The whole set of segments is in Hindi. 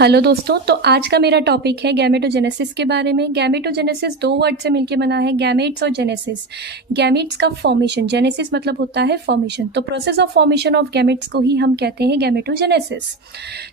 हेलो दोस्तों, तो आज का मेरा टॉपिक है गैमेटोजेनेसिस के बारे में। गैमेटोजेनेसिस दो वर्ड से मिलके बना है, गैमेट्स और जेनेसिस। गैमेट्स का फॉर्मेशन, जेनेसिस मतलब होता है फॉर्मेशन, तो process of formation of gametes को ही हम कहते हैं गैमेटोजेनेसिस।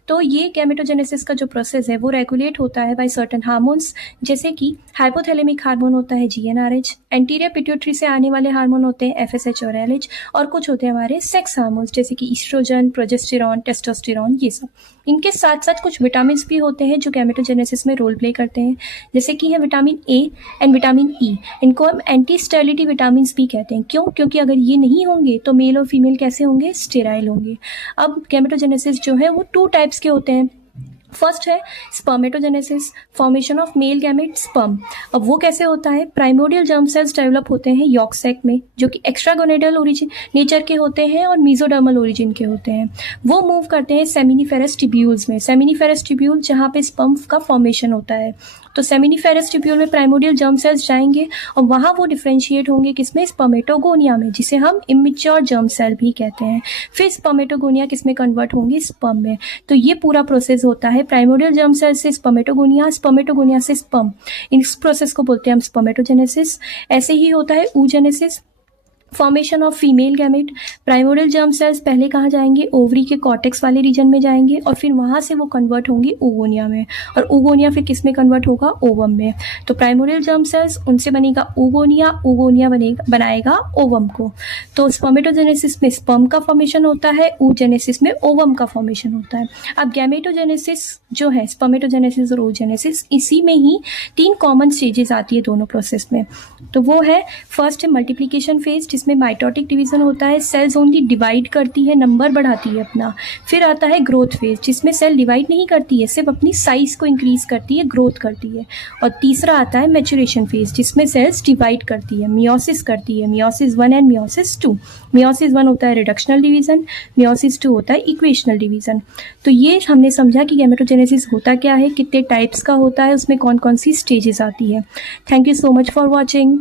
तो ये गैमेटोजेनेसिस का जो प्रोसेस है वो रेगुलेट होता है बाय सर्टेन हार्मोन्स, जैसे कि हाइपोथैलेमिक हार्मोन होता है GnRH, एंटीरियर पिट्यूटरी से आने वाले हार्मोन होते हैं FSH और LH, और कुछ होते हैं हमारे सेक्स हार्मोन्स जैसे कि ईस्ट्रोजन, प्रोजेस्टेरॉन, टेस्टोस्टेरॉन, ये सब। इनके साथ साथ कुछ विटामिन भी होते हैं जो गैमेटोजेनेसिस में रोल प्ले करते हैं, जैसे कि है vitamin A and vitamin E। इनको हम एंटी स्टेरिलिटी विटामिन भी कहते हैं। क्यों? क्योंकि अगर ये नहीं होंगे तो मेल और फीमेल कैसे होंगे? स्टेराइल होंगे। अब गैमेटोजेनेसिस जो है वो 2 टाइप्स के होते हैं। फर्स्ट है spermatogenesis, formation of male gamete sperm. अब वो कैसे होता है? प्राइमोर्डियल जर्म सेल्स डेवलप होते हैं यॉर्क सैक में, जो कि एक्स्ट्रागोनेडल ओरिजिन नेचर के होते हैं और मीजोडर्मल ओरिजिन के होते हैं। वो मूव करते हैं सेमिनिफेरस ट्यूब्यूल्स में। सेमिनिफेरस ट्यूब्यूल जहाँ पे स्पर्म का फॉर्मेशन होता है, तो सेमिनिफेरस ट्यूब्यूल में प्राइमोर्डियल जर्म सेल्स जाएंगे और वहाँ वो डिफ्रेंशिएट होंगे किसमें? स्पर्मेटोगोनिया में, जिसे हम इमेच्योर जर्म सेल भी कहते हैं। फिर स्पर्मेटोगोनिया किसमें कन्वर्ट होंगे? स्पर्म में। तो ये पूरा प्रोसेस होता है प्राइमोर्डियल जर्म सेल से स्पर्मेटोगोनिया, स्पर्मेटोगोनिया से स्पर्म। इस प्रोसेस को बोलते हैं हम स्पर्मेटोजेनेसिस। ऐसे ही होता है oogenesis, formation of female gamete. Primordial germ cells पहले कहाँ जाएंगे? ओवरी के कॉर्टेक्स वाले रीजन में जाएंगे और फिर वहाँ से वो कन्वर्ट होंगे ओगोनिया में, और ओगोनिया फिर किस में कन्वर्ट होगा? ओवम में। तो प्राइमोरियल जर्म सेल्स, उनसे बनेगा ओगोनिया, ओगोनिया बनाएगा ओवम को। तो स्पर्मेटोजेनेसिस में स्पर्म का फॉर्मेशन होता है, oogenesis में ओवम का फॉर्मेशन होता है। अब गैमेटोजेनेसिस जो है, स्पर्मेटोजेनेसिस और oogenesis, इसी में ही 3 कॉमन स्टेजेस आती है दोनों प्रोसेस में। तो वो है, फर्स्ट है मल्टीप्लिकेशन फेज, जिसमें माइटोटिक डिवीजन होता है, सेल्स ओनली डिवाइड करती है, नंबर बढ़ाती है अपना। फिर आता है ग्रोथ फेज, जिसमें सेल डिवाइड नहीं करती है, सिर्फ अपनी साइज को इंक्रीज करती है, ग्रोथ करती है। और तीसरा आता है मैच्योरेशन फेज, जिसमें सेल्स डिवाइड करती है, मियोसिस करती है, मियोसिस 1 एंड मियोसिस 2। मियोसिस 1 होता है रिडक्शनल डिवीजन, मियोसिस 2 होता है इक्वेशनल डिवीजन। तो ये हमने समझा कि गैमेटोजेनेसिस होता क्या है, कितने टाइप्स का होता है, उसमें कौन कौन सी स्टेजेस आती है। Thank you so much for watching.